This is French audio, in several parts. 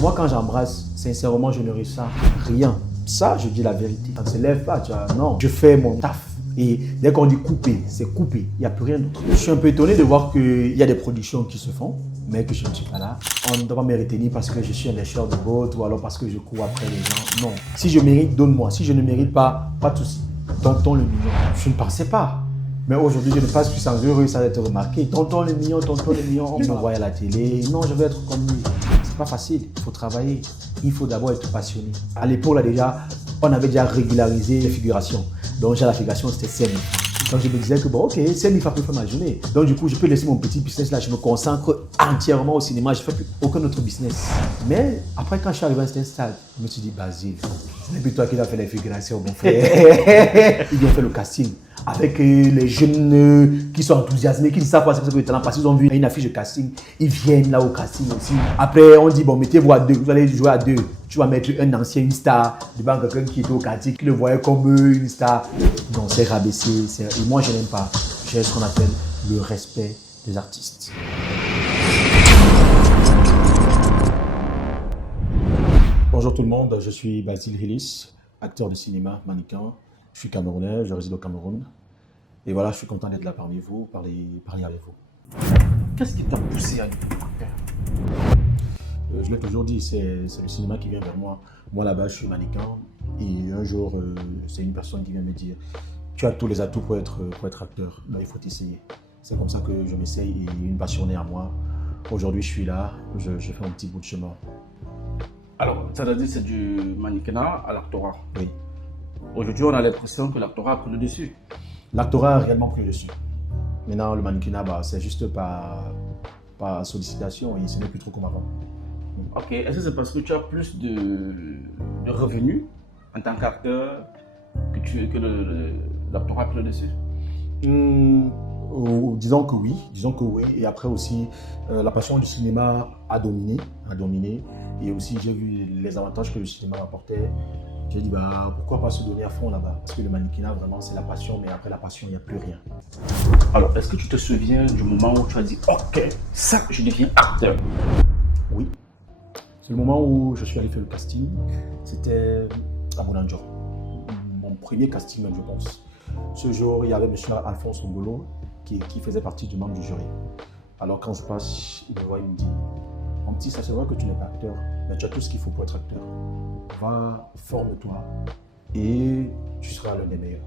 Moi, quand j'embrasse, sincèrement, je ne ressens rien. Ça, je dis la vérité. Ça ne se lève pas, tu vois. Non, je fais mon taf. Et dès qu'on dit couper, c'est couper. Il n'y a plus rien d'autre. Je suis un peu étonné de voir qu'il y a des productions qui se font, mais que je ne suis pas là. On ne doit pas me retenir parce que je suis un lécheur de bottes ou alors parce que je cours après les gens. Non. Si je mérite, donne-moi. Si je ne mérite pas, pas de souci. Tonton le mignon. Je ne pensais pas. Mais aujourd'hui, je ne passe plus sans heureux, ça va être remarqué. Tonton le mignon, on me voit à la télé. Non, je veux être comme lui. C'est pas facile, il faut travailler. Il faut d'abord être passionné. À l'époque, là déjà, on avait déjà régularisé les figurations. Donc, déjà la figuration, c'était 5 000 francs. Donc, je me disais que bon, ok, 5 000 francs pour faire ma journée. Donc, du coup, je peux laisser mon petit business là, je me concentre entièrement au cinéma, je ne fais plus aucun autre business. Mais après, quand je suis arrivé à cet stade, je me suis dit, Basile, ce n'est plus toi qui as fait les figurations, mon frère. Ils ont fait le casting. Avec les jeunes qui sont enthousiasmés, qui ne savent pas ce que c'est que le talent parce qu'ils ont vu une affiche de casting, ils viennent là au casting aussi. Après, on dit, bon, mettez-vous à deux, vous allez jouer à deux. Tu vas mettre un ancien, une star, devant quelqu'un qui était au quartier, qui le voyait comme une star. Non, c'est rabaissé. Et moi, je n'aime pas. J'ai ce qu'on appelle le respect des artistes. Bonjour tout le monde, je suis Basile Hillis, acteur de cinéma, mannequin. Je suis camerounais, je réside au Cameroun. Et voilà, je suis content d'être là parmi vous, parler avec vous. Qu'est-ce qui t'a poussé à devenir acteur? Je l'ai toujours dit, c'est le cinéma qui vient vers moi. Moi là-bas, je suis mannequin. Et un jour, c'est une personne qui vient me dire « Tu as tous les atouts pour être acteur, là, il faut t'essayer. » C'est comme ça que je m'essaye et une passion est à moi. Aujourd'hui, je suis là, je fais un petit bout de chemin. Alors, ça veut dire que c'est du mannequinat à l'actorat. Oui. Aujourd'hui, on a l'impression que l'actorat a pris le dessus. L'actorat a réellement pris le dessus. Maintenant, le mannequinat, c'est juste par sollicitation et ce n'est plus trop comme avant. Ok, est-ce que c'est parce que tu as plus de revenus en tant qu'acteur que l'actorat a pris le dessus? Disons que oui. Et après aussi, la passion du cinéma a dominé. Et aussi, j'ai vu les avantages que le cinéma m'apportait. J'ai dit, pourquoi pas se donner à fond là-bas? Parce que le mannequinat, vraiment, c'est la passion, mais après la passion, il n'y a plus rien. Alors, est-ce que tu te souviens du moment où tu as dit, ok, ça, je deviens acteur? Oui. C'est le moment où je suis allé faire le casting. C'était à Monanjo. Mon premier casting, même, je pense. Ce jour, il y avait M. Alphonse Ngolo qui faisait partie du membre du jury. Alors, quand je passe, il me voit, il me dit, mon petit, ça se voit que tu n'es pas acteur, mais tu as tout ce qu'il faut pour être acteur. Va, forme-toi et tu seras l'un des meilleurs.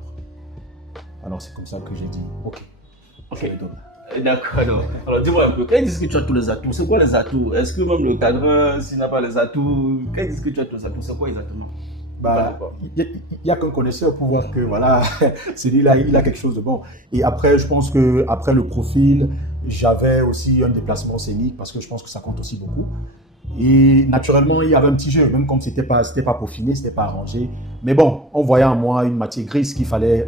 Alors c'est comme ça que j'ai dit, ok, je les donne. D'accord. Alors dis-moi un peu, quand ils disent que tu as tous les atouts, c'est quoi les atouts? Est-ce que même le cadreur, s'il n'a pas les atouts, quand ils disent que tu as tous les atouts, c'est quoi exactement? Il n'y a qu'un connaisseur pour voir que voilà, celui-là, il a quelque chose de bon. Et après, je pense qu'après le profil, j'avais aussi un déplacement scénique parce que je pense que ça compte aussi beaucoup. Et naturellement, il y avait un petit jeu, même comme c'était pas peaufiné, c'était pas arrangé. Mais bon, on voyait en moi une matière grise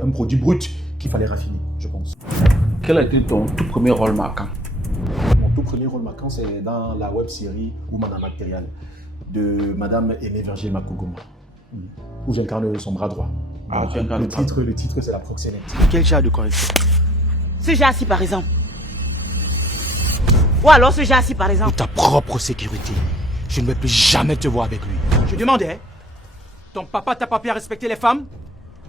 un produit brut qu'il fallait raffiner, je pense. Quel a été ton tout premier rôle marquant? Mon tout premier rôle marquant, c'est dans la web série Woman en Material de Madame Aimée Verger Makogoma, où j'incarne son bras droit. Le titre, c'est La Proxénète. Quel genre de correction? Ce genre-ci, par exemple. Ou alors ce genre-ci, par exemple. Pour ta propre sécurité, je ne vais plus jamais te voir avec lui. Je demandais, ton papa t'a pas appris à respecter les femmes?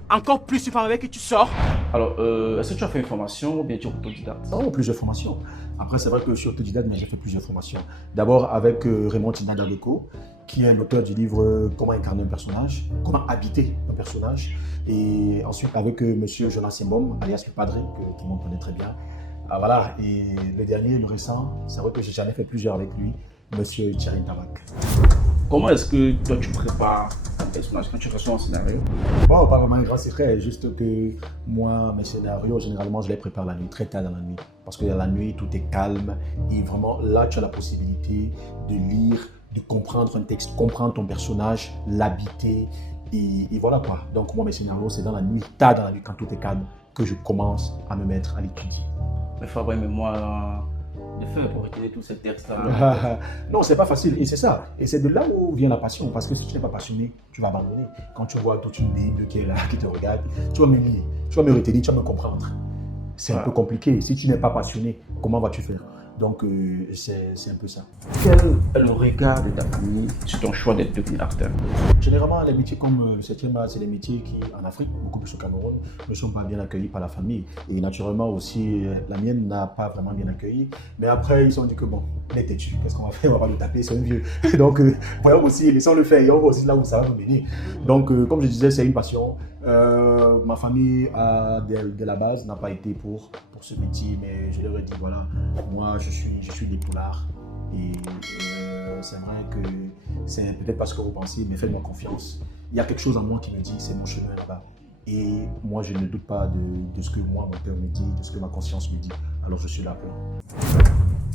Encore plus une femme avec qui tu sors? Alors, est-ce que tu as fait une formation ou bien tu es autodidacte? Non, plusieurs formations. Après, c'est vrai que je suis autodidacte, mais j'ai fait plusieurs formations. D'abord avec Raymond Tinadabeko, qui est l'auteur du livre Comment incarner un personnage, comment habiter un personnage. Et ensuite avec monsieur Jonas Simbom, alias le Padre, que tout le monde connaît très bien. Ah, voilà, et le dernier, le récent, c'est vrai que j'en ai fait plusieurs avec lui, monsieur Thierry Tabac. Comment est-ce que toi tu prépares un personnage quand tu reçois un scénario? Bon, pas vraiment un grand secret, juste que moi, mes scénarios, généralement, je les prépare la nuit, très tard dans la nuit. Parce que la nuit, tout est calme et vraiment, là, tu as la possibilité de lire, de comprendre un texte, comprendre ton personnage, l'habiter et voilà quoi. Donc, moi, mes scénarios, c'est dans la nuit, tard dans la nuit, quand tout est calme, que je commence à me mettre à l'étudier. Il faut avoir une mémoire de faire pour retenir tous ces textes-là. Non, c'est pas facile. Et c'est ça. Et c'est de là où vient la passion. Parce que si tu n'es pas passionné, tu vas abandonner. Quand tu vois toute une Bible qui est là, qui te regarde, tu vas me lire, tu vas me retenir, tu vas me comprendre. C'est un peu compliqué. Si tu n'es pas passionné, comment vas-tu faire? Donc, c'est un peu ça. Quel est le regard de ta famille sur ton choix d'être devenu acteur? Généralement, les métiers comme le 7e art, c'est des métiers qui, en Afrique, beaucoup plus au Cameroun, ne sont pas bien accueillis par la famille. Et naturellement aussi, la mienne n'a pas vraiment bien accueilli. Mais après, ils se sont dit que bon, il est têtu, qu'est-ce qu'on va faire? On va le taper, c'est un vieux. Donc, voyons aussi, laissons-le faire, et on va aussi là où ça va nous mener. Donc, comme je disais, c'est une passion. Ma famille, de la base, n'a pas été pour ce métier, mais je leur ai dit, voilà, moi, je suis des poulards. Et c'est vrai que c'est peut-être pas ce que vous pensez, mais faites-moi confiance. Il y a quelque chose en moi qui me dit, c'est mon chemin là-bas. Et moi, je ne doute pas de ce que moi, mon père me dit, de ce que ma conscience me dit. Alors, je suis là pour.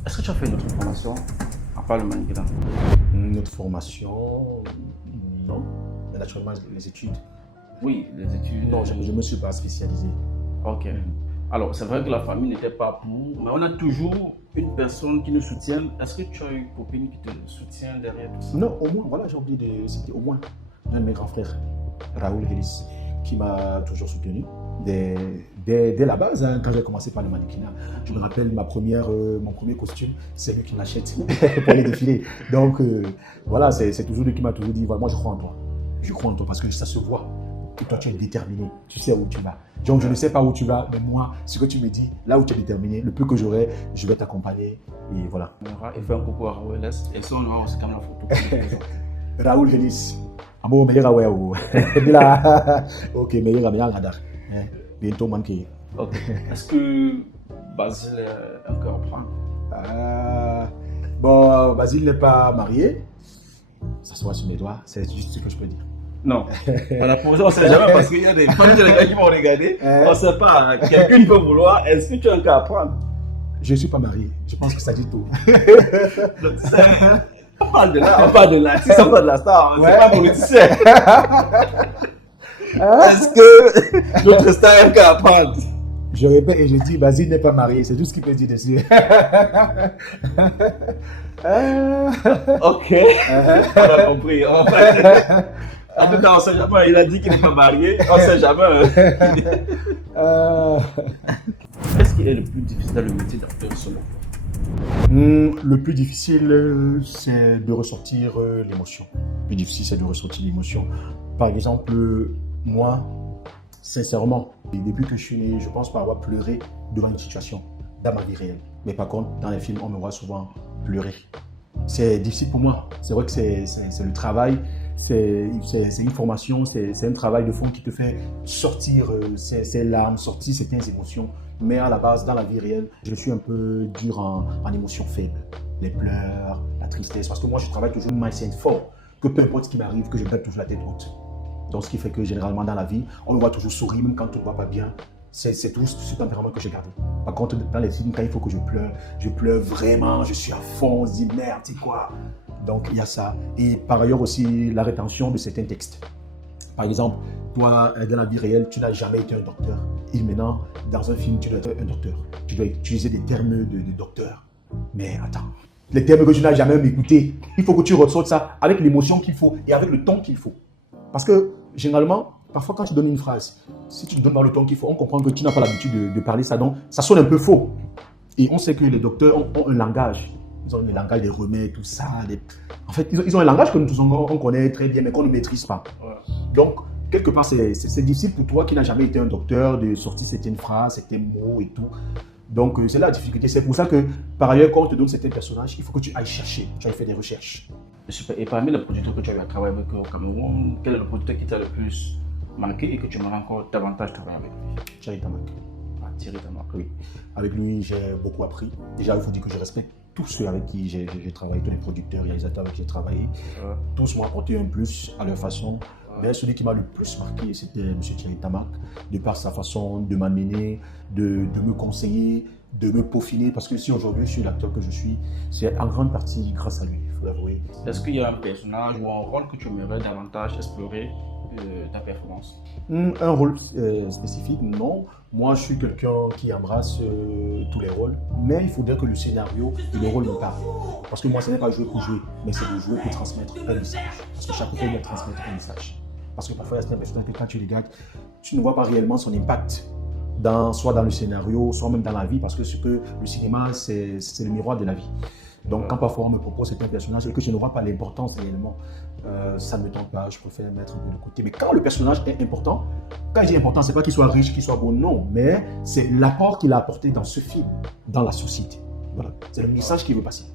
Est-ce que tu as fait une autre formation à part le mannequinat? Une autre formation? Non. Mais naturellement, les études. Oui, les études. Non, je ne me suis pas spécialisé. Ok. Alors, c'est vrai que la famille n'était pas pour, mais on a toujours une personne qui nous soutient. Est-ce que tu as une copine qui te soutient derrière tout ça? Non, au moins, voilà, j'ai oublié de citer au moins un de mes grands frères, Raoul Hélis, qui m'a toujours soutenu. Dès la base, hein, quand j'ai commencé par le mannequinat, je me rappelle mon premier costume, c'est lui qui m'achète pour aller défiler. Donc voilà, c'est toujours lui qui m'a toujours dit, voilà, moi je crois en toi. Je crois en toi parce que ça se voit. Et toi, tu es déterminé, tu sais où tu vas. Donc, je ne sais pas où tu vas, mais moi, ce que tu me dis, là où tu es déterminé, le peu que j'aurai, je vais t'accompagner. Et voilà. Il fait un coucou à Raoul Hélis. Et ça, on aura aussi quand même la photo. Raoul Hélis. Amo, meilleur à ou. Ok, meilleur à radar. Bientôt manqué. Ok. Est-ce que Basile est encore prendre? Bon, Basile n'est pas marié. Ça se voit sur mes doigts, c'est juste ce que je peux dire. Non. On a posé, on ne sait jamais parce qu'il y a des gars qui vont regarder. On ne sait pas. Quelqu'un peut vouloir. Est-ce que tu as un cas à prendre? Je ne suis pas marié. Je pense que ça dit tout. Donc, on parle de l'artiste, on parle de la star. Ouais. C'est pas politicien. Est-ce que notre star a un cas à prendre? Je répète et je dis, Basile n'est pas marié. C'est tout ce qu'il peut dire dessus. Ok. On a compris. En tout cas, on ne sait jamais. Il a dit qu'il n'est pas marié. On ne sait jamais. Qu'est-ce qui est le plus difficile dans le métier d'acteur selon toi? Le plus difficile, c'est de ressortir l'émotion. Le plus difficile, c'est de ressortir l'émotion. Par exemple, moi, sincèrement, depuis que je suis né, je pense pas avoir pleuré devant une situation dans ma vie réelle. Mais par contre, dans les films, on me voit souvent pleurer. C'est difficile pour moi. C'est vrai que c'est le travail. C'est une formation, c'est un travail de fond qui te fait sortir ces larmes, sortir certaines émotions. Mais à la base, dans la vie réelle, je suis un peu dur en émotions faibles. Les pleurs, la tristesse. Parce que moi, je travaille toujours mindset fort. Que peu importe ce qui m'arrive, que je garde toujours la tête haute. Donc, ce qui fait que généralement dans la vie, on me voit toujours sourire, même quand tout ne va pas bien. C'est tout ce tempérament que j'ai gardé. Par contre, dans les films, quand il faut que je pleure vraiment, je suis à fond, on se dit merde, c'est quoi? Donc, il y a ça. Et par ailleurs aussi, la rétention de certains textes. Par exemple, toi, dans la vie réelle, tu n'as jamais été un docteur. Et maintenant, dans un film, tu dois être un docteur. Tu dois utiliser des termes de docteur. Mais attends, les termes que tu n'as jamais écoutés, il faut que tu ressortes ça avec l'émotion qu'il faut et avec le ton qu'il faut. Parce que, généralement, parfois quand tu donnes une phrase, si tu ne donnes pas le ton qu'il faut, on comprend que tu n'as pas l'habitude de parler ça. Donc, ça sonne un peu faux. Et on sait que les docteurs ont un langage. Ils ont le langage des remèdes, tout ça. En fait, ils ont un langage que nous tous on connaît très bien, mais qu'on ne maîtrise pas. Ouais. Donc, quelque part, c'est difficile pour toi qui n'as jamais été un docteur de sortir certaines phrases, certains mots et tout. Donc, c'est la difficulté. C'est pour ça que, par ailleurs, quand on te donne certains personnages, il faut que tu ailles chercher, tu ailles faire des recherches. Super. Et parmi les producteurs que tu as eu à travailler avec au Cameroun, quel est le producteur qui t'a le plus marqué et que tu aimerais encore davantage travailler avec lui? Thierry Tamac. Thierry Tamac, oui. Avec lui, j'ai beaucoup appris. Déjà, il faut dire que je respecte tous ceux avec qui j'ai travaillé, tous les producteurs, réalisateurs avec qui j'ai travaillé. Tous m'ont apporté un plus à leur façon. Mais celui qui m'a le plus marqué, c'était M. Thierry Tamac, de par sa façon de m'amener, de me conseiller, de me peaufiner. Parce que si aujourd'hui je suis l'acteur que je suis, c'est en grande partie grâce à lui, il faut l'avouer. Est-ce qu'il y a un personnage ou un rôle que tu aimerais davantage explorer ta performance? Un rôle spécifique, non. Moi, je suis quelqu'un qui embrasse tous les rôles, mais il faudrait que le scénario et le rôle me parlent. Parce que moi, ce n'est pas jouer pour jouer, mais c'est de jouer pour transmettre un message. Parce que chaque rôle doit transmettre un message. Parce que parfois, il y a certains personnages que quand tu regardes, tu ne vois pas réellement son impact. soit dans le scénario, soit même dans la vie, parce que le cinéma, c'est le miroir de la vie. Donc, quand parfois on me propose un personnage et que je ne vois pas l'importance réellement, ça ne me tente pas, je préfère mettre un peu de côté. Mais quand le personnage est important, quand je dis important, c'est pas qu'il soit riche, qu'il soit beau, non, mais c'est l'apport qu'il a apporté dans ce film, dans la société. Voilà, c'est le message qu'il veut passer.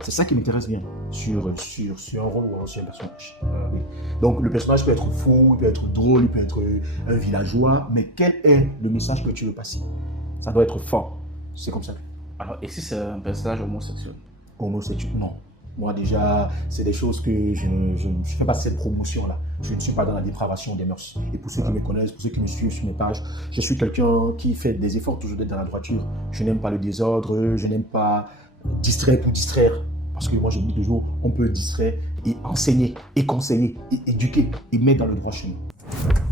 C'est ça qui m'intéresse bien sur un rôle ou sur un personnage. Oui. Donc le personnage peut être fou, il peut être drôle, il peut être un villageois, mais quel est le message que tu veux passer? Ça doit être fort. C'est comme ça. Alors, et si c'est un personnage homosexuel? Homosexuel, non. Moi déjà, c'est des choses que je ne fais pas cette promotion-là. Je ne suis pas dans la dépravation des mœurs. Et pour ceux qui me connaissent, pour ceux qui me suivent sur mes pages, je suis quelqu'un qui fait des efforts toujours d'être dans la droiture. Je n'aime pas le désordre, je n'aime pas distraire pour distraire. Parce que moi je dis toujours, on peut distraire et enseigner, et conseiller, et éduquer, et mettre dans le droit chemin.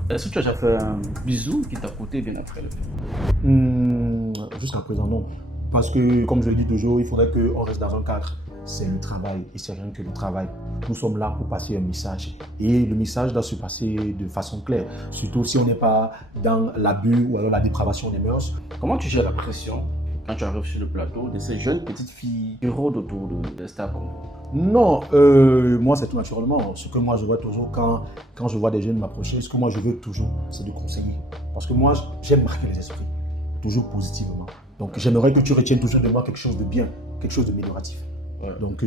Est-ce que tu as déjà fait un bisou qui t'a coûté bien après le film? Jusqu'à présent, non. Parce que, comme je le dis toujours, il faudrait qu'on reste dans un cadre. C'est le travail, et c'est rien que le travail. Nous sommes là pour passer un message. Et le message doit se passer de façon claire. Surtout si on n'est pas dans l'abus ou alors la dépravation des mœurs. Comment tu gères la pression quand tu arrives sur le plateau de ces jeunes petites filles qui rôdent autour de stars comme vous? Non, moi c'est tout naturellement. Ce que moi je vois toujours quand je vois des jeunes m'approcher, ce que moi je veux toujours, c'est de conseiller. Parce que moi j'aime marquer les esprits, toujours positivement. Donc j'aimerais que tu retiennes toujours de moi quelque chose de bien, quelque chose d'amélioratif. Ouais. Donc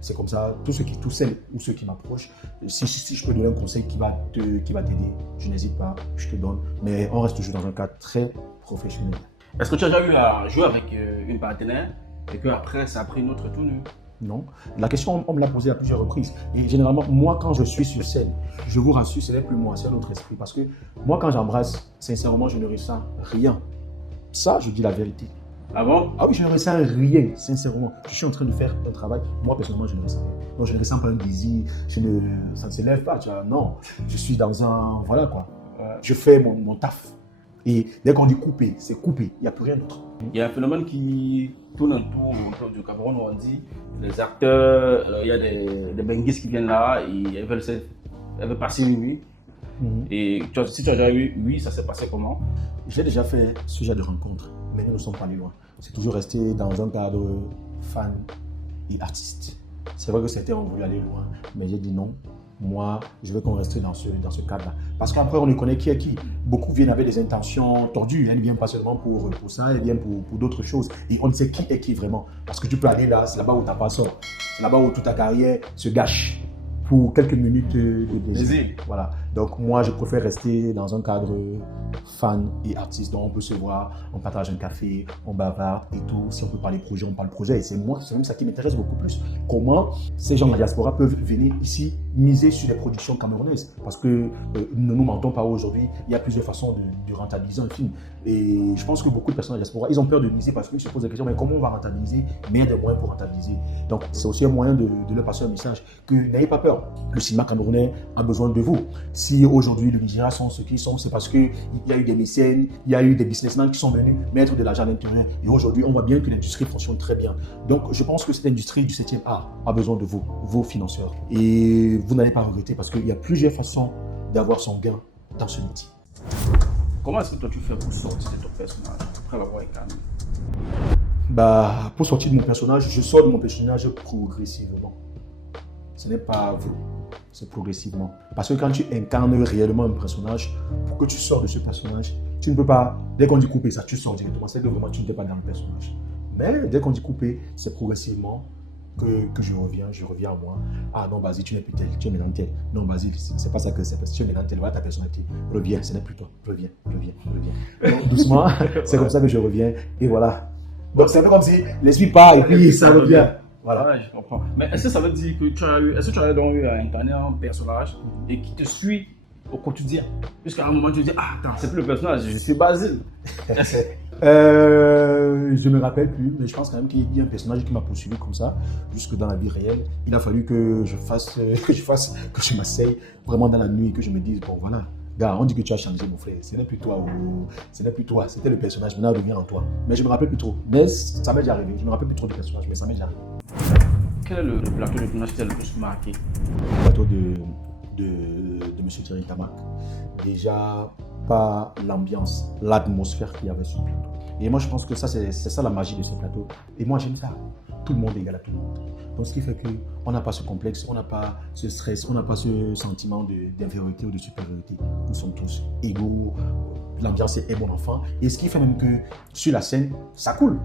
c'est comme ça, tous celles ou ceux qui m'approchent, si je peux donner un conseil qui va t'aider, je n'hésite pas, je te donne. Mais on reste toujours dans un cadre très professionnel. Est-ce que tu as déjà eu à jouer avec une partenaire et qu'après ça a pris une autre tournure? Non. La question, on me l'a posée à plusieurs reprises. Et généralement, moi, quand je suis sur scène, je vous rassure, ce n'est plus moi, c'est un autre esprit. Parce que moi, quand j'embrasse, sincèrement, je ne ressens rien. Ça, je dis la vérité. Ah bon? Ah oui, je ne ressens rien, sincèrement. Je suis en train de faire un travail. Moi, personnellement, je ne ressens rien. Donc, je ne ressens pas un désir. Ça ne s'élève pas, tu vois. Non. Je suis dans un... Voilà, quoi. Je fais mon taf. Et dès qu'on dit couper, c'est couper. Il n'y a plus rien d'autre. Il y a un phénomène qui tourne autour du Cameroun où on dit les acteurs, il y a des benguistes qui viennent là et elles veulent passer une nuit. Et si tu as déjà eu, oui, ça s'est passé comment? J'ai déjà fait ce genre de rencontre, mais nous ne sommes pas allés loin. C'est toujours resté dans un cadre fan et artiste. C'est vrai que certains ont voulu aller loin, mais j'ai dit non. Moi, je veux qu'on reste dans ce cadre-là. Parce qu'après, on ne connaît qui est qui. Beaucoup viennent avec des intentions tordues. Elles ne viennent pas seulement pour ça, elles viennent pour d'autres choses. Et on ne sait qui est qui vraiment. Parce que tu peux aller là, c'est là-bas où tu n'as pas sort. C'est là-bas où toute ta carrière se gâche pour quelques minutes de plaisir. Voilà. Donc moi, je préfère rester dans un cadre fan et artiste. Donc on peut se voir, on partage un café, on bavarde et tout. Si on peut parler projet, on parle projet. Et c'est même ça qui m'intéresse beaucoup plus. Comment ces gens de la diaspora peuvent venir ici miser sur les productions camerounaises. Parce que ne nous mentons pas aujourd'hui, il y a plusieurs façons de rentabiliser un film. Et je pense que beaucoup de personnes de la diaspora, ils ont peur de miser parce qu'ils se posent la question, mais comment on va rentabiliser? Mais il y a des moyens pour rentabiliser. Donc c'est aussi un moyen de leur passer un message que n'ayez pas peur. Le cinéma camerounais a besoin de vous. Si aujourd'hui le Nigeria sont ce qu'ils sont, c'est parce qu'il y a eu des mécènes, il y a eu des businessmen qui sont venus mettre de l'argent à l'intérieur. Et aujourd'hui, on voit bien que l'industrie fonctionne très bien. Donc je pense que cette industrie du 7e art a besoin de vous, vos financeurs. Et vous n'allez pas regretter parce qu'il y a plusieurs façons d'avoir son gain dans ce métier. Comment est-ce que toi tu fais pour sortir de ton personnage après l'avoir incarné? Pour sortir de mon personnage, je sors de mon personnage progressivement. Ce n'est pas vous, c'est progressivement. Parce que quand tu incarnes réellement un personnage, pour que tu sors de ce personnage, tu ne peux pas, dès qu'on dit couper ça, tu sors directement. C'est que vraiment tu n'es pas dans le personnage. Mais dès qu'on dit couper, c'est progressivement que je reviens à moi. Ah non, vas-y, tu n'es plus tel, tu es maintenant tel. Non, vas-y, c'est pas ça que c'est. Tu es maintenant tel, voilà ta personnalité. Reviens, ce n'est plus toi. Reviens. Donc, doucement, c'est comme ça que je reviens. Et voilà. Donc c'est un peu comme si l'esprit part et puis ça revient. Voilà. Ouais, je comprends. Mais est-ce que ça veut dire que est-ce que tu as donc eu à incarner un personnage et qui te suit au quotidien? Jusqu'à un moment, tu te dis, ah, attends, c'est plus le personnage, je suis Basile. Je me rappelle plus, mais je pense quand même qu'il y a un personnage qui m'a poursuivi comme ça, jusque dans la vie réelle. Il a fallu que je m'asseye vraiment dans la nuit et que je me dise, bon voilà, gars, on dit que tu as changé mon frère, ce n'est plus toi, c'était le personnage, maintenant revient en toi. Mais je me rappelle plus trop, mais ça m'est déjà arrivé, je me rappelle plus trop du personnage, mais ça m'est déjà arrivé. Quel est le plateau de tournage qui t'a le plus marqué? Le plateau de M. Thierry Tamac. Déjà, par l'ambiance, l'atmosphère qu'il y avait sur le plateau. Et moi, je pense que ça, c'est ça la magie de ce plateau. Et moi, j'aime ça. Tout le monde est égal à tout le monde. Donc, ce qui fait qu'on n'a pas ce complexe, on n'a pas ce stress, on n'a pas ce sentiment d'infériorité ou de supériorité. Nous sommes tous égaux. L'ambiance est bon enfant. Et ce qui fait même que sur la scène, ça coule.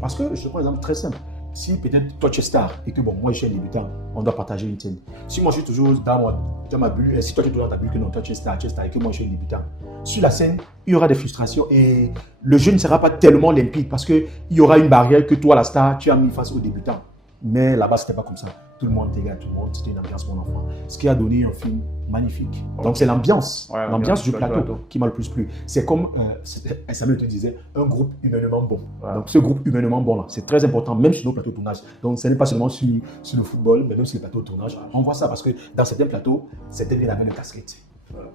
Parce que, je prends un exemple très simple. Si peut-être toi tu es star et que bon, moi je suis un débutant, on doit partager une scène. Si moi je suis toujours dans ma bulle, et si toi tu es toujours dans ta bulle, que non, toi tu es star et que moi je suis un débutant, sur la scène, il y aura des frustrations et le jeu ne sera pas tellement limpide parce qu'il y aura une barrière que toi, la star, tu as mis face aux débutants. Mais là-bas, ce n'était pas comme ça. Tout le monde était égal, tout le monde, c'était une ambiance pour l'enfant. Ce qui a donné un film magnifique. Donc c'est l'ambiance, l'ambiance du plateau qui m'a le plus plu. C'est comme, Samuel te disait, un groupe humainement bon. Ouais. Donc ce groupe humainement bon là, c'est très important, même sur nos plateaux de tournage. Donc ce n'est pas seulement sur le football, mais même sur les plateaux de tournage. On voit ça parce que dans certains plateaux, certains viennent avec une casquette.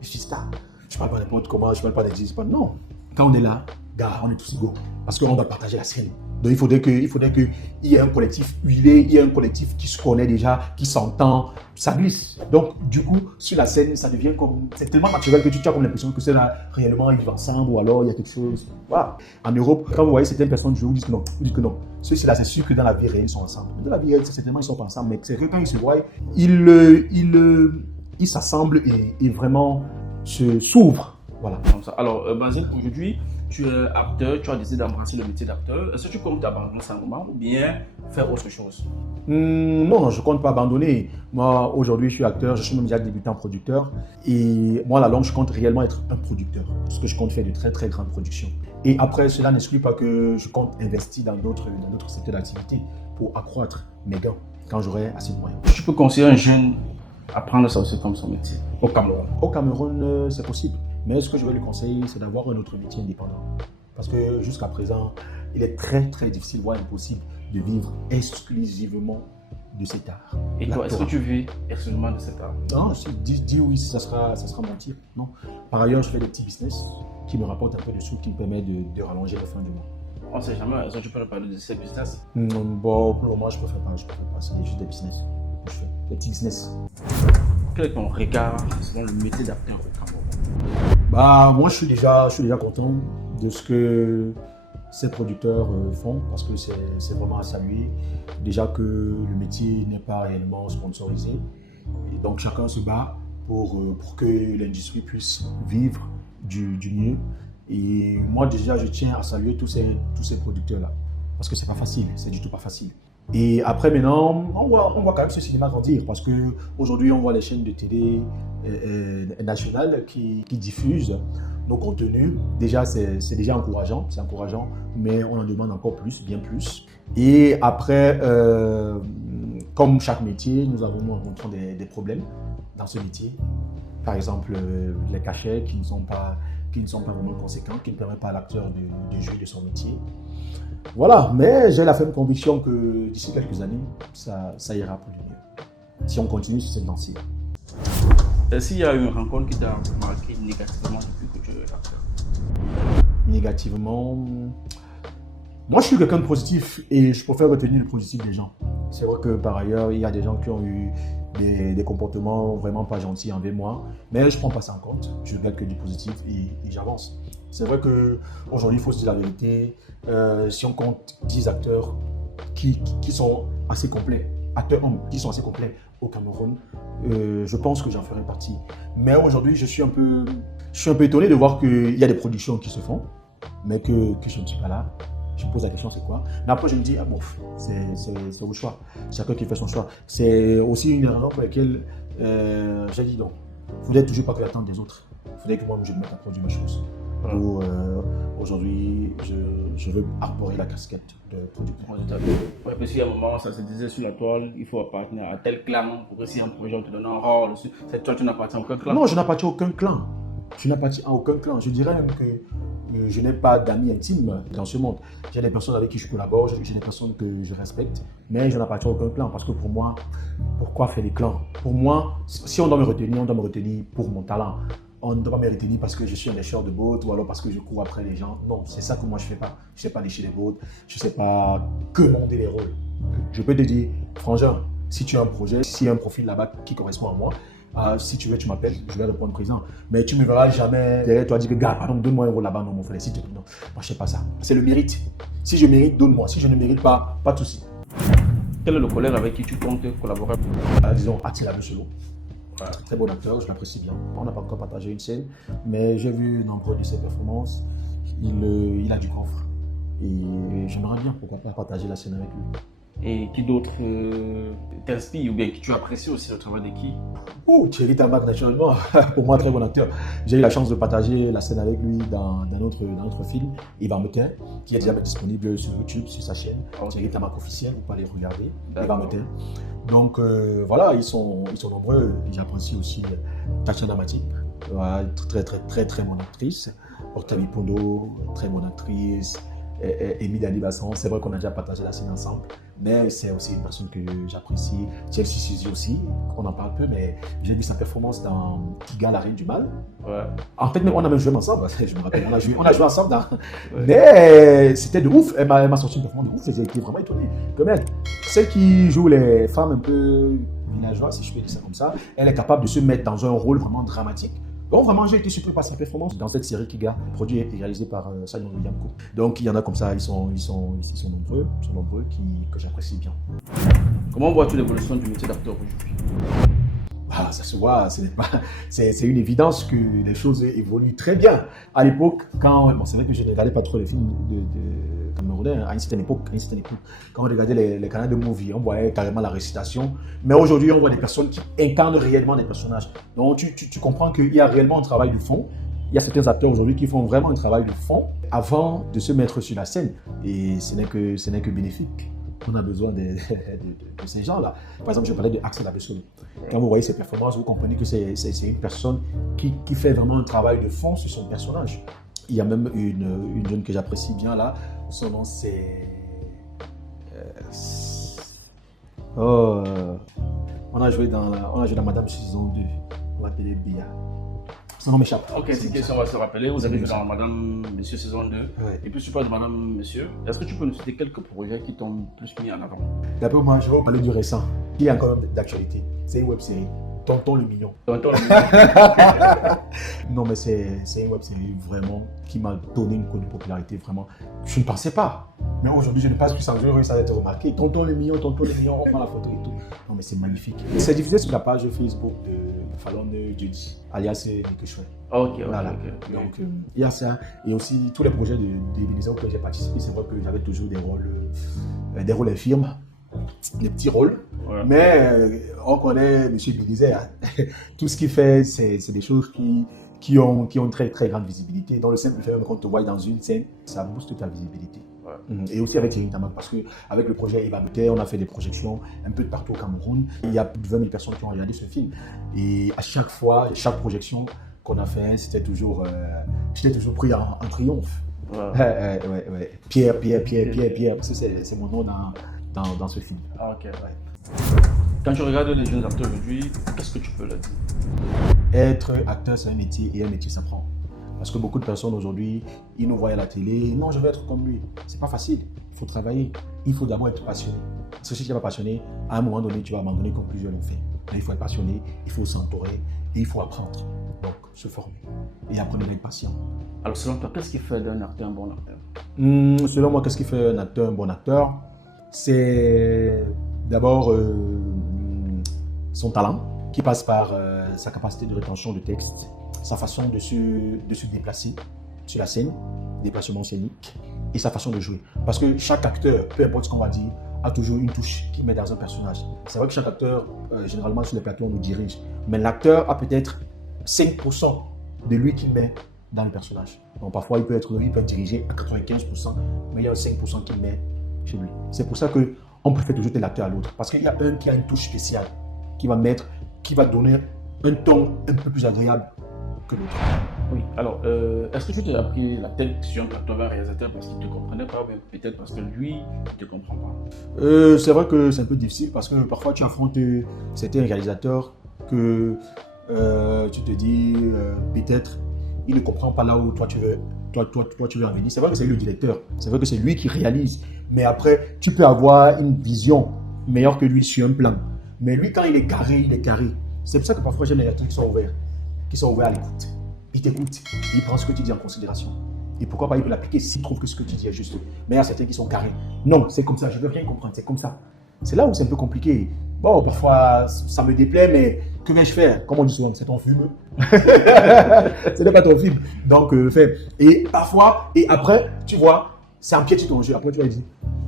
Je suis star. Je ne parle pas n'importe comment, je ne parle pas d'existence. Non. Quand on est là, gars, on est tous égaux. Parce qu'on doit partager la scène. Donc il faudrait qu'il y ait un collectif huilé, il y ait un collectif qui se connaît déjà, qui s'entend, ça glisse. Donc du coup, sur la scène, ça devient comme, c'est tellement naturel que tu as comme l'impression que c'est là, réellement, ils vivent ensemble ou alors il y a quelque chose. Voilà. En Europe, quand vous voyez certaines personnes jouer, vous dites que non. Ceux-là, c'est sûr que dans la vie réelle, ils sont ensemble. Mais dans la vie réelle, certainement, ils ne sont pas ensemble. Mais c'est que quand ils se voient, ils s'assemblent et vraiment s'ouvrent. Voilà. Comme ça. Alors, Basile, aujourd'hui, tu es acteur, tu as décidé d'embrasser le métier d'acteur. Est-ce que tu comptes abandonner ça un moment ou bien faire autre chose? Non, je ne compte pas abandonner. Moi, aujourd'hui, je suis acteur, je suis même déjà débutant producteur. Et moi, à la longue, je compte réellement être un producteur. Parce que je compte faire de très, très grandes productions. Et après, cela n'exclut pas que je compte investir dans d'autres secteurs d'activité pour accroître mes gains quand j'aurai assez de moyens. Je peux conseiller un jeune à prendre ça aussi comme son métier au Cameroun? Au Cameroun, c'est possible. Mais ce que je vais lui conseiller, c'est d'avoir un autre métier indépendant. Parce que jusqu'à présent, il est très très difficile, voire impossible, de vivre exclusivement de cet art. Et toi, est-ce que tu vis exclusivement de cet art? Non, dis oui, ça sera mentir. Non. Par ailleurs, je fais des petits business qui me rapportent un peu de sous, qui me permettent de rallonger la fin du mois. On ne sait jamais, est-ce que tu peux nous parler de ces business? Bon, pour le moment, je ne préfère pas. C'est juste des business que je fais, des petits business. Quel est ton regard sur le métier d'acteur au Cameroun? Moi, je suis déjà content de ce que ces producteurs font parce que c'est vraiment à saluer. Déjà que le métier n'est pas réellement sponsorisé. Et donc, chacun se bat pour que l'industrie puisse vivre du mieux. Et moi, déjà, je tiens à saluer tous ces producteurs-là parce que c'est pas facile, c'est du tout pas facile. Et après, maintenant, on voit quand même ce cinéma grandir parce qu'aujourd'hui, on voit les chaînes de télé nationales qui diffusent nos contenus. Déjà, c'est déjà encourageant, mais on en demande encore plus, bien plus. Et après, comme chaque métier, nous rencontrons des problèmes dans ce métier. Par exemple, les cachets qui ne sont pas vraiment conséquents, qui ne permettent pas à l'acteur de jouer de son métier. Voilà, mais j'ai la ferme conviction que d'ici quelques années, ça ira pour le mieux. Si on continue sur cette lancée. Est-ce qu'il y a une rencontre qui t'a marqué négativement depuis que tu es acteur? Négativement, moi je suis quelqu'un de positif et je préfère retenir le positif des gens. C'est vrai que par ailleurs, il y a des gens qui ont eu des comportements vraiment pas gentils envers moi, mais je ne prends pas ça en compte. Je regarde que du positif et j'avance. C'est vrai qu'aujourd'hui, il faut se dire la vérité. Si on compte 10 acteurs qui sont assez complets, acteurs hommes qui sont assez complets au Cameroun, je pense que j'en ferai partie. Mais aujourd'hui, je suis un peu étonné de voir qu'il y a des productions qui se font, mais que je ne suis pas là. Je me pose la question, c'est quoi? Mais après, je me dis, c'est au choix. Chacun qui fait son choix. C'est aussi une raison pour laquelle j'ai dit non. Il ne faudrait toujours pas que j'attende des autres. Il faudrait que moi, je me mette à produire mes choses. Aujourd'hui, je veux arborer la casquette de producteur. Ouais, parce qu'il y a un moment, ça se disait sur la toile, il faut appartenir à tel clan pour que si un projet, on te donne un rôle. C'est toi, tu n'appartiens à aucun clan? Non, je n'appartiens à aucun clan. Je n'appartiens à aucun clan. Je dirais même que je n'ai pas d'amis intimes dans ce monde. J'ai des personnes avec qui je collabore, j'ai des personnes que je respecte, mais je n'appartiens à aucun clan. Parce que pour moi, pourquoi faire des clans? Pour moi, si on doit me retenir, pour mon talent. On ne doit pas me retenir parce que je suis un lécheur de bottes ou alors parce que je cours après les gens. Non, c'est ça que moi je ne fais pas. Je ne sais pas lécher les bottes, je ne sais pas commander les rôles. Je peux te dire, frangin, Si tu as un projet, s'il y a un profil là-bas qui correspond à moi, si tu veux, tu m'appelles, je vais répondre présent. Mais tu ne me verras jamais derrière toi dire que, gars, pardon, donne-moi un rôle là-bas. Non, mon frère, s'il te plaît, non. Moi, je ne sais pas ça. C'est le mérite. Si je mérite, donne-moi. Si je ne mérite pas, pas de souci. Quel est le collègue avec qui tu comptes collaborer? Disons, Attila Messolo. Très bon acteur, je l'apprécie bien. On n'a pas encore partagé une scène, mais j'ai vu nombreuses de ses performances. Il a du coffre. Et j'aimerais bien, pourquoi pas, partager la scène avec lui. Et qui d'autre t'inspire ou bien qui tu apprécies aussi le travail de qui? Oh, Thierry Tamac, naturellement, pour moi, très bon acteur. J'ai eu la chance de partager la scène avec lui dans notre film, Ivan Metin, qui est déjà disponible sur YouTube, sur sa chaîne. Okay. Thierry Tamac officiel, vous pouvez aller regarder, Ivan Metin. Donc voilà, ils sont nombreux. J'apprécie aussi Tatiana Matip, très bonne actrice. Octavie Pondo, très bonne actrice. Émile Alibasson, c'est vrai qu'on a déjà partagé la scène ensemble, mais c'est aussi une personne que j'apprécie. Chelsea Suzy aussi, on en parle peu, mais j'ai vu sa performance dans Tiga, la reine du mal. Ouais. En fait, on a même joué ensemble, je me rappelle, on a joué ensemble, ouais. Mais c'était de ouf, elle m'a sorti une performance de ouf et j'ai été vraiment étonné. Comme elle, celle qui joue les femmes un peu villageoises, si je peux dire ça comme ça, elle est capable de se mettre dans un rôle vraiment dramatique. Donc vraiment, j'ai été surpris par sa performance dans cette série Kiga, produit et réalisé par Sion William Co. Donc il y en a comme ça, ils sont nombreux que j'apprécie bien. Comment vois-tu l'évolution du métier d'acteur aujourd'hui? Ça se voit, c'est une évidence que les choses évoluent très bien. À l'époque, c'est vrai que je ne regardais pas trop les films de camerounais, à une certaine époque, quand on regardait les canaux de movie, on voyait carrément la récitation. Mais aujourd'hui, on voit des personnes qui incarnent réellement des personnages. Donc tu comprends qu'il y a réellement un travail de fond. Il y a certains acteurs aujourd'hui qui font vraiment un travail de fond avant de se mettre sur la scène. Et ce n'est que bénéfique. On a besoin de ces gens-là. Par exemple, je parlais de Axel Abessolo. Quand vous voyez ses performances, vous comprenez que c'est une personne qui fait vraiment un travail de fond sur son personnage. Il y a même une jeune que j'apprécie bien là. Son nom c'est... On a joué dans Madame saison 2. On va appeler Bia. Son nom m'échappe. Ok, c'est une question, on va se rappeler. Vous avez vu dans Madame, Monsieur saison 2. Ouais. Et puis, tu parles de Madame, Monsieur. Est-ce que tu peux nous citer quelques projets qui t'ont plus mis en avant? D'abord, moi, je vais vous parler du récent, qui est encore d'actualité. C'est une web-série. Tonton le Mignon. Tonton le Mignon. Non, mais c'est une web-série vraiment qui m'a donné une cote de popularité, vraiment. Je ne pensais pas. Mais aujourd'hui, je ne passe plus sans jeu, ça va être remarqué. Tonton le Mignon, on prend la photo et tout. Non, mais c'est magnifique. C'est diffusé sur la page Facebook de Fallon Judy, alias Nikeshwe. Ok. Donc, il y a ça. Et aussi, tous les projets d'émission que j'ai participé, c'est vrai que j'avais toujours des rôles infirmes, des petits rôles. Ouais. Mais on connaît M. Bélizer. Hein. Tout ce qu'il fait, c'est des choses qui ont une très très grande visibilité. Dans le simple fait, même quand on te voit dans une scène, ça booste ta visibilité. Ouais. Et aussi avec Thierry Tamac, parce qu'avec le projet Ivan Metin, on a fait des projections un peu de partout au Cameroun. Il y a plus de 20 000 personnes qui ont regardé ce film. Et à chaque fois, chaque projection qu'on a fait, j'étais toujours pris en triomphe. Ouais. Pierre, c'est mon nom dans ce film. Ah, ok, ouais. Quand tu regardes les jeunes acteurs aujourd'hui, qu'est-ce que tu peux leur dire? Être acteur, c'est un métier et un métier s'apprend. Parce que beaucoup de personnes aujourd'hui, ils nous voient à la télé, non, je veux être comme lui. C'est pas facile, il faut travailler. Il faut d'abord être passionné. Parce que si tu n'es pas passionné, à un moment donné, tu vas abandonner comme plusieurs l'ont fait. Mais il faut être passionné, il faut s'entourer et il faut apprendre. Donc, se former. Et apprendre à être patient. Alors, selon toi, qu'est-ce qui fait d'un acteur un bon acteur? Selon moi, qu'est-ce qui fait un acteur un bon acteur? C'est d'abord son talent, qui passe par sa capacité de rétention de texte, sa façon de se déplacer sur la scène, déplacement scénique, et sa façon de jouer. Parce que chaque acteur, peu importe ce qu'on va dire, a toujours une touche qu'il met dans un personnage. C'est vrai que chaque acteur, généralement sur les plateaux, on nous dirige, mais l'acteur a peut-être 5% de lui qu'il met dans le personnage. Donc parfois, il peut être dirigé à 95%, mais il y a 5% qu'il met chez lui. C'est pour ça qu'on préfère toujours tel acteur à l'autre. Parce qu'il y a un qui a une touche spéciale, qui va donner un ton un peu plus agréable que l'autre. Oui, alors, est-ce que tu t'es appris la tête sur un acteur un réalisateur parce qu'il ne te comprenait pas, ou peut-être parce que lui, il ne te comprend pas? C'est vrai que c'est un peu difficile parce que parfois tu affrontes certains réalisateurs que tu te dis peut-être il ne comprend pas là où toi tu veux en venir. C'est vrai que c'est lui le directeur, c'est vrai que c'est lui qui réalise, mais après tu peux avoir une vision meilleure que lui sur un plan. Mais lui, quand il est carré, il est carré. C'est pour ça que parfois j'aime les acteurs qui sont ouverts à l'écoute. Il t'écoute, il prend ce que tu dis en considération. Et pourquoi pas, il peut l'appliquer s'il trouve que ce que tu dis est juste. Mais il y a certains qui sont carrés. Non, c'est comme ça, je veux rien comprendre, c'est comme ça. C'est là où c'est un peu compliqué. Bon, parfois, ça me déplaît, mais que vais-je faire? Comme on dit souvent, c'est ton film. Ce n'est pas ton film. Donc, fais. Et parfois, et après, tu vois, c'est un pied sur ton jeu. Après, tu vas dire,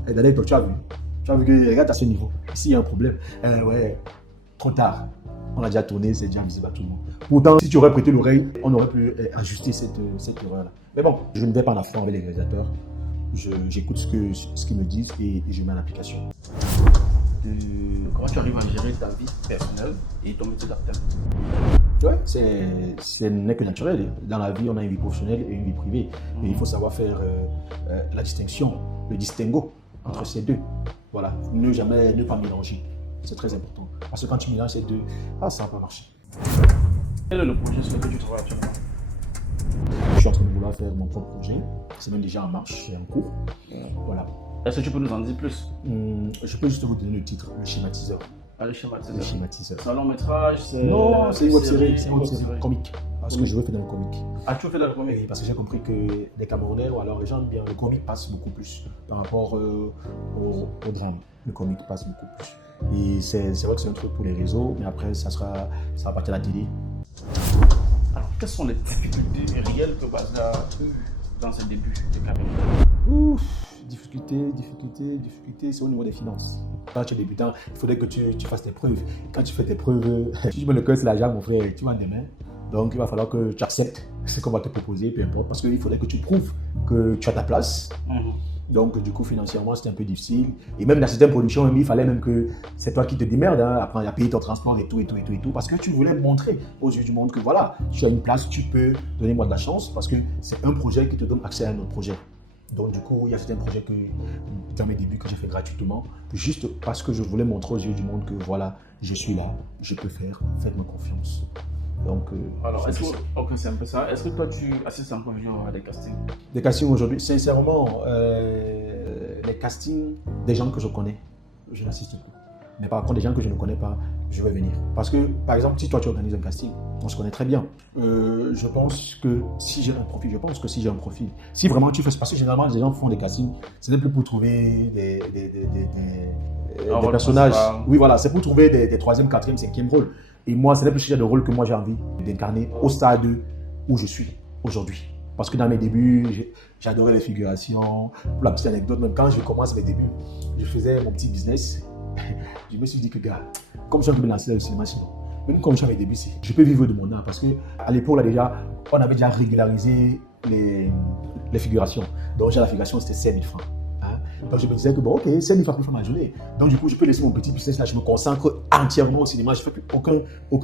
Daniel, toi, tu as vu. Tu as vu que, regarde à ce niveau. Ici, il y a un problème. Ouais, trop tard. On a déjà tourné, c'est déjà visible à tout le monde. Pourtant, si tu aurais prêté l'oreille, on aurait pu ajuster cette erreur-là. Mais bon, je ne vais pas en affront avec les réalisateurs. J'écoute ce qu'ils me disent et je mets en application. Comment tu arrives à gérer ta vie personnelle et ton métier d'acteur? Ouais, c'est n'est que naturel. Dans la vie, on a une vie professionnelle et une vie privée. Et il faut savoir faire la distinction, le distinguo entre ces deux. Voilà, ne pas mélanger. C'est très important. Parce que quand tu mélanges ces deux, ça va pas marcher. Quel est le projet sur lequel tu travailles actuellement? Je suis en train de vouloir faire mon propre projet. C'est même déjà en marche, c'est en cours. Voilà. Est-ce que tu peux nous en dire plus? Je peux juste vous donner le titre, le schématiseur. Le schématiseur. Le schématiseur. C'est un long métrage? Non, c'est une web série. C'est une web série comique. Parce que je veux faire dans le comique. Ah, tu veux faire dans le comique? Oui, parce que j'ai compris que les Camerounais, ou alors les gens aiment bien, le comique passe beaucoup plus par rapport au drame. Le comique passe beaucoup plus. Et c'est vrai que c'est un truc pour les réseaux, mais après, ça va partir à la télé. Alors, quelles sont les difficultés réelles que Bazza a dans ses débuts de carrière? Ouf, difficulté, c'est au niveau des finances. Quand tu es débutant, il faudrait que tu fasses tes preuves. Quand tu fais tes preuves, si je me le cœur, c'est l'argent, mon frère, tu vas demain. Donc, il va falloir que tu acceptes ce qu'on va te proposer, peu importe, parce qu'il faudrait que tu prouves que tu as ta place. Donc, du coup, financièrement, c'était un peu difficile. Et même dans certaines productions, il fallait même que c'est toi qui te démerdes, apprendre à payer ton transport et tout, parce que tu voulais montrer aux yeux du monde que voilà, tu as une place, tu peux donner moi de la chance, parce que c'est un projet qui te donne accès à un autre projet. Donc, du coup, il y a certains projets que, dans mes débuts, que j'ai fait gratuitement, juste parce que je voulais montrer aux yeux du monde que voilà, je suis là, je peux faire, faites-moi confiance. Donc, alors, c'est un peu ça. Est-ce que toi, tu assistes en conviction à des castings? Des castings aujourd'hui, sincèrement, les castings des gens que je connais, je n'assiste plus. Mais par contre, des gens que je ne connais pas, je vais venir. Parce que, par exemple, si toi tu organises un casting, on se connaît très bien. Je pense que si j'ai un profil, si vraiment tu fais, parce que généralement les gens font des castings, ce n'est plus pour trouver des personnages. Oui, voilà, c'est pour trouver des 3e, 4e, 5e rôles. Et moi, ce n'est plus le genre de rôle que moi j'ai envie d'incarner au stade où je suis aujourd'hui. Parce que dans mes débuts, j'adorais les figurations. Pour la petite anecdote, même quand je commence mes débuts, je faisais mon petit business. Je me suis dit que, gars, comme je suis en train de lancer le cinéma, même comme je suis à mes débuts, je peux vivre de mon art. Parce qu'à l'époque, on avait déjà régularisé les figurations. Donc, la figuration, c'était 5 000 francs. Donc, je me disais que, bon, ok, 5 000 francs pour ma journée. Donc, du coup, je peux laisser mon petit business là, je me concentre entièrement au cinéma, je ne fais plus aucun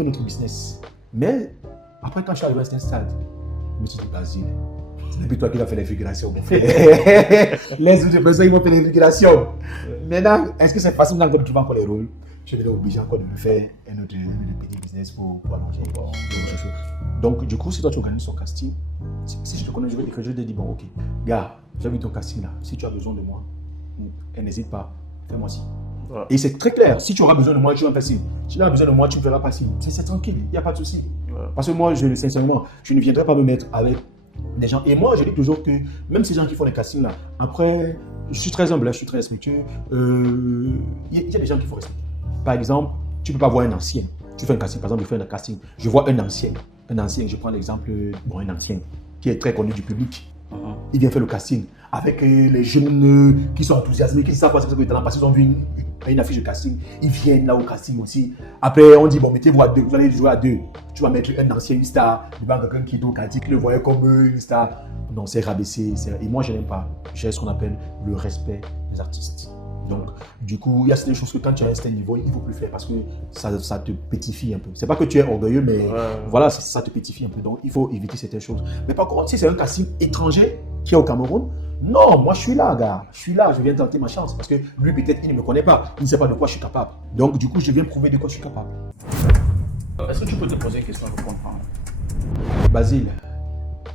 autre business. Mais, après, quand je suis arrivé à ce stade, je me suis dit, Basile, ce n'est plus toi qui vas faire les figurations, mon frère. Les autres personnes, ils vont faire les figurations. Maintenant, est-ce que c'est facile quand tu trouves encore les rôles? Je vais obligé encore de me faire un autre petit business pour allonger. Donc, du coup, si toi tu organises ton casting, si je te connais, je vais te dire, bon, ok, gars, j'ai vu ton casting là, si tu as besoin de moi, n'hésite pas, fais-moi ci. Voilà. Et c'est très clair, si tu auras besoin de moi, tu vas passer. Si tu auras besoin de moi, tu me feras passer. C'est tranquille, il n'y a pas de souci. Voilà. Parce que moi, sincèrement, je ne viendrai pas me mettre avec des gens. Et moi, je dis toujours que même ces gens qui font des castings là, après, je suis très humble, je suis très respectueux. Il y a des gens qu'il faut respecter. Par exemple, tu ne peux pas voir un ancien. Tu fais un casting, par exemple, je fais un casting, je vois un ancien, je prends l'exemple, un ancien qui est très connu du public. Il vient faire le casting avec les jeunes qui sont enthousiasmés, qui savent pas ce que c'est parce qu'ils ont vu une affiche de casting. Ils viennent là au casting aussi. Après, on dit, bon, mettez-vous à deux, vous allez jouer à deux. Tu vas mettre un ancien, une star, devant quelqu'un qui est au quartier, qui le voyait comme une star. Non, c'est rabaissé. Et moi, je n'aime pas. J'ai ce qu'on appelle le respect des artistes. Donc, du coup, il y a certaines choses que quand tu as un certain niveau, il ne faut plus faire parce que ça te pétifie un peu. C'est pas que tu es orgueilleux, mais voilà, ça te pétifie un peu. Donc, il faut éviter certaines choses. Mais par contre, si c'est un casting étranger qui est au Cameroun, non, moi je suis là, gars. Je suis là, je viens tenter ma chance parce que lui, peut-être, il ne me connaît pas. Il ne sait pas de quoi je suis capable. Donc, du coup, je viens prouver de quoi je suis capable. Est-ce que tu peux te poser une question pour comprendre? Basile,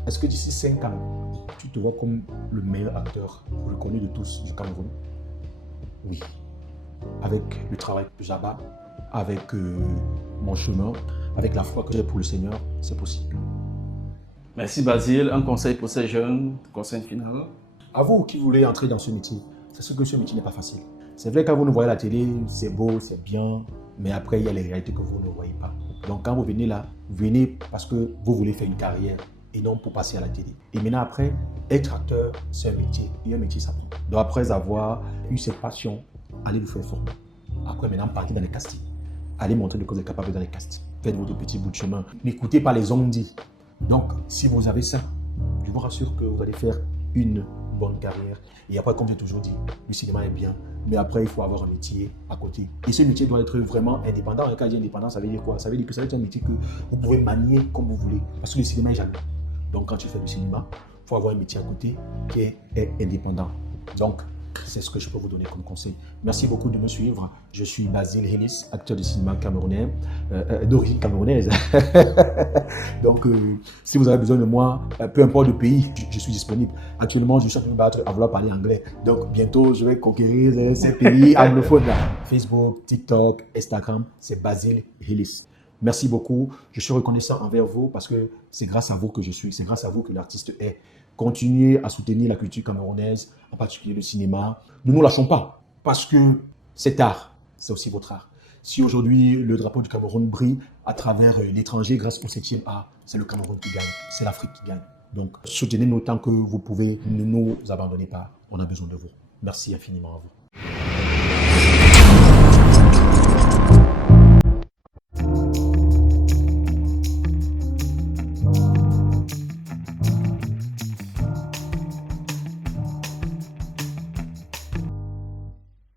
est-ce que d'ici 5 ans, tu te vois comme le meilleur acteur reconnu de tous du Cameroun? Oui. Avec le travail que j'abats, avec mon chemin, avec la foi que j'ai pour le Seigneur, c'est possible. Merci Basile. Un conseil pour ces jeunes, conseil final. À vous qui voulez entrer dans ce métier, c'est sûr que ce métier n'est pas facile. C'est vrai, quand vous nous voyez à la télé, c'est beau, c'est bien, mais après, il y a les réalités que vous ne voyez pas. Donc, quand vous venez là, venez parce que vous voulez faire une carrière et non pour passer à la télé. Et maintenant, après, être acteur, c'est un métier. Et un métier, ça prend. Donc, après avoir eu cette passion, allez vous faire former. Après, maintenant, partez dans les castings. Allez montrer de quoi vous êtes capable dans les castings. Faites votre petit bout de chemin. N'écoutez pas les on-dit. Donc, si vous avez ça, je vous rassure que vous allez faire une bonne carrière. Et après, comme j'ai toujours dit, le cinéma est bien, mais après, il faut avoir un métier à côté. Et ce métier doit être vraiment indépendant. Et quand je dis indépendant, ça veut dire quoi? Ça veut dire que ça va être un métier que vous pouvez manier comme vous voulez. Parce que le cinéma est jamais. Donc, quand tu fais du cinéma, il faut avoir un métier à côté qui est indépendant. Donc, c'est ce que je peux vous donner comme conseil. Merci beaucoup de me suivre. Je suis Basile Hillis, acteur de cinéma camerounais, d'origine camerounaise. Donc, si vous avez besoin de moi, peu importe le pays, je suis disponible. Actuellement, je suis en train de me battre à vouloir parler anglais. Donc, bientôt, je vais conquérir ces pays anglophones. Facebook, TikTok, Instagram, c'est Basile Hillis. Merci beaucoup. Je suis reconnaissant envers vous parce que c'est grâce à vous que je suis, c'est grâce à vous que l'artiste est. Continuez à soutenir la culture camerounaise, en particulier le cinéma. Ne nous lâchons pas, parce que cet art, c'est aussi votre art. Si aujourd'hui le drapeau du Cameroun brille à travers l'étranger grâce au 7e art, c'est le Cameroun qui gagne, c'est l'Afrique qui gagne. Donc soutenez-nous tant que vous pouvez, ne nous abandonnez pas, on a besoin de vous. Merci infiniment à vous.